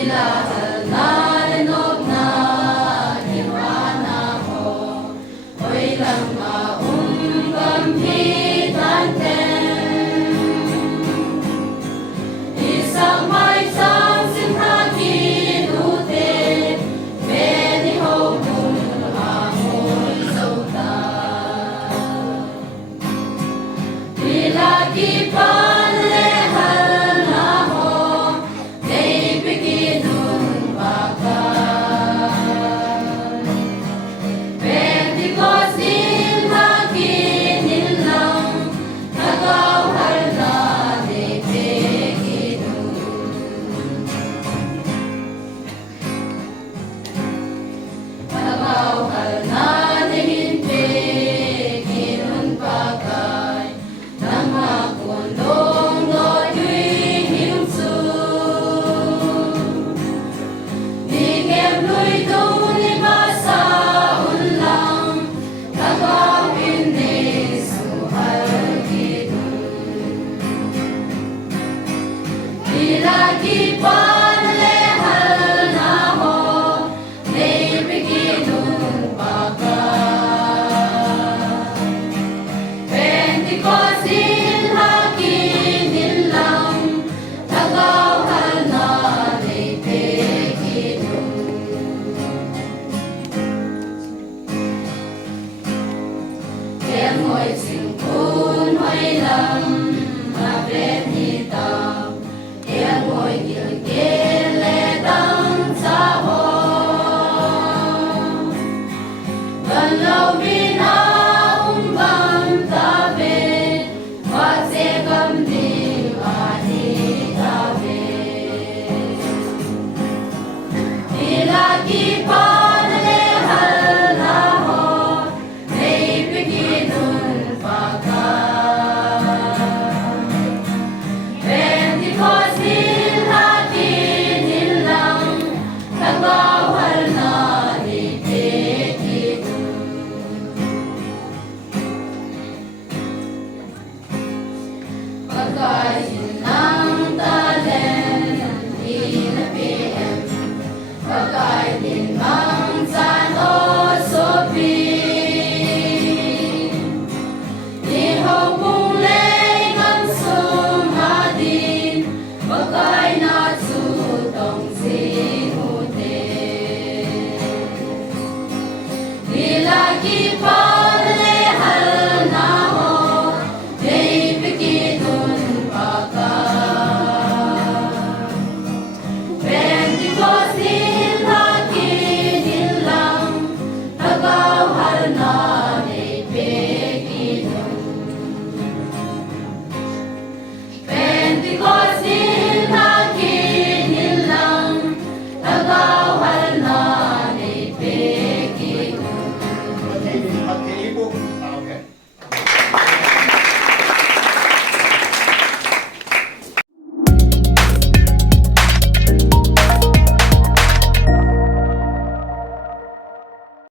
Ilahal na linog na iwana ko, oy lang maong gamhitan ten. Isang may samsin haginute, beni ho kung amoy sautan. Dilagi panlehal na ho, kay biginun bakan. Pentikos din haginin lang, nagawhal na di biginun. Nagawhal na di biginun bagay, nang makulong no yu'y himsun. Bigem lu'y doon ibasa ulang, kagawin ni suhal ginun. Ilagi pa